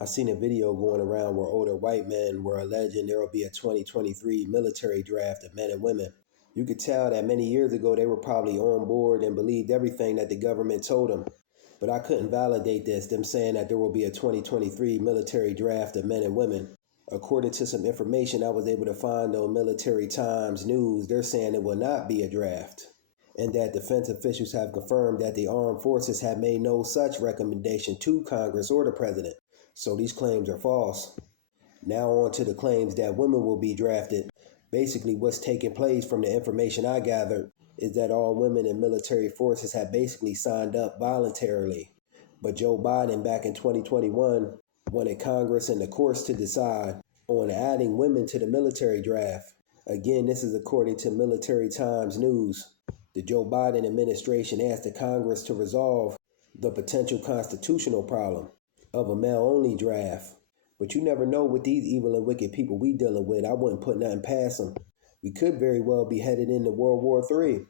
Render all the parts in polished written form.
I seen a video going around where older white men were alleging there will be a 2023 military draft of men and women. You could tell that many years ago they were probably on board and believed everything that the government told them. But I couldn't validate them saying that there will be a 2023 military draft of men and women. According to some information I was able to find on Military Times News, they're saying it will not be a draft, and that defense officials have confirmed that the armed forces have made no such recommendation to Congress or the president. So these claims are false. Now on to the claims that women will be drafted. Basically, what's taking place from the information I gathered is that all women in military forces have basically signed up voluntarily. But Joe Biden back in 2021 wanted Congress and the courts to decide on adding women to the military draft. Again, this is according to Military Times News. The Joe Biden administration asked the Congress to resolve the potential constitutional problem of a male-only draft. But you never know with these evil and wicked people we dealing with. I wouldn't put nothing past them. We could very well be headed into World War III.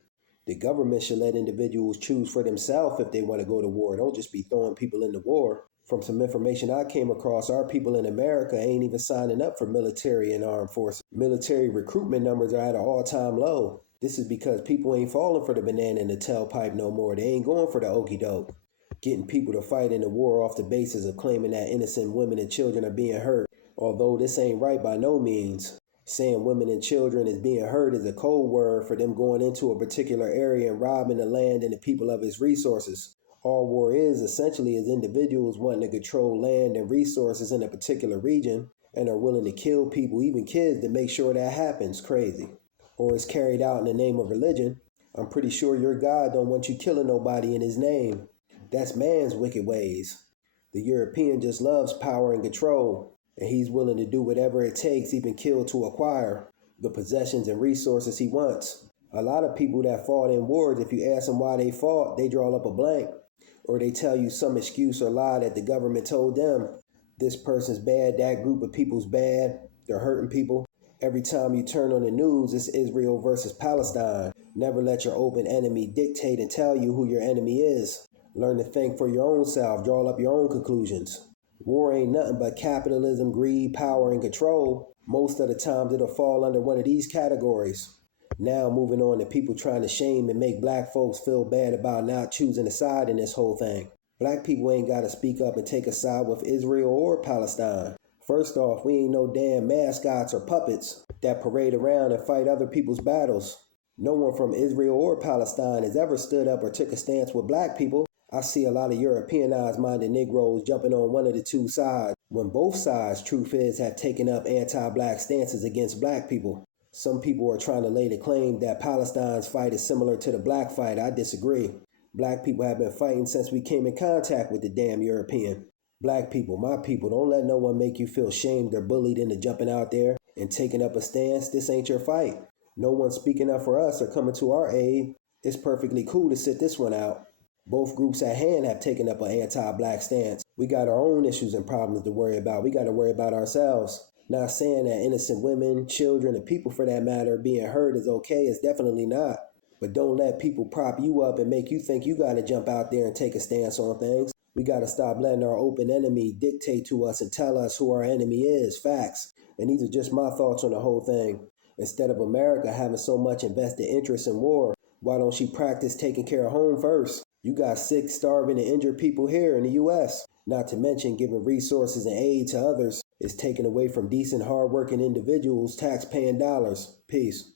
The government should let individuals choose for themselves if they want to go to war. Don't just be throwing people into war. From some information I came across, our people in America ain't even signing up for military and armed forces. Military recruitment numbers are at an all-time low. This is because people ain't falling for the banana in the tailpipe no more. They ain't going for the okie doke. Getting people to fight in the war off the basis of claiming that innocent women and children are being hurt. Although this ain't right by no means. Saying women and children is being hurt is a code word for them going into a particular area and robbing the land and the people of its resources. All war is essentially is individuals wanting to control land and resources in a particular region and are willing to kill people, even kids, to make sure that happens. Crazy. Or it's carried out in the name of religion. I'm pretty sure your God don't want you killing nobody in his name. That's man's wicked ways. The European just loves power and control, and he's willing to do whatever it takes, even kill, to acquire the possessions and resources he wants. A lot of people that fought in wars, if you ask them why they fought, they draw up a blank, or they tell you some excuse or lie that the government told them. This person's bad, that group of people's bad, they're hurting people. Every time you turn on the news, it's Israel versus Palestine. Never let your open enemy dictate and tell you who your enemy is. Learn to think for your own self, draw up your own conclusions. War ain't nothing but capitalism, greed, power, and control. Most of the times it'll fall under one of these categories. Now moving on to people trying to shame and make black folks feel bad about not choosing a side in this whole thing. Black people ain't got to speak up and take a side with Israel or Palestine. First off, we ain't no damn mascots or puppets that parade around and fight other people's battles. No one from Israel or Palestine has ever stood up or took a stance with black people. I see a lot of Europeanized-minded Negroes jumping on one of the two sides, when both sides, truth is, have taken up anti-black stances against black people. Some people are trying to lay the claim that Palestine's fight is similar to the black fight. I disagree. Black people have been fighting since we came in contact with the damn European. Black people, my people, don't let no one make you feel shamed or bullied into jumping out there and taking up a stance. This ain't your fight. No one's speaking up for us or coming to our aid. It's perfectly cool to sit this one out. Both groups at hand have taken up an anti-black stance. We got our own issues and problems to worry about. We got to worry about ourselves. Not saying that innocent women, children, and people for that matter being hurt is okay. It's definitely not. But don't let people prop you up and make you think you got to jump out there and take a stance on things. We got to stop letting our open enemy dictate to us and tell us who our enemy is. Facts. And these are just my thoughts on the whole thing. Instead of America having so much invested interest in war, why don't she practice taking care of home first? You got sick, starving, and injured people here in the U.S. Not to mention giving resources and aid to others is taken away from decent, hard-working individuals' tax-paying dollars. Peace.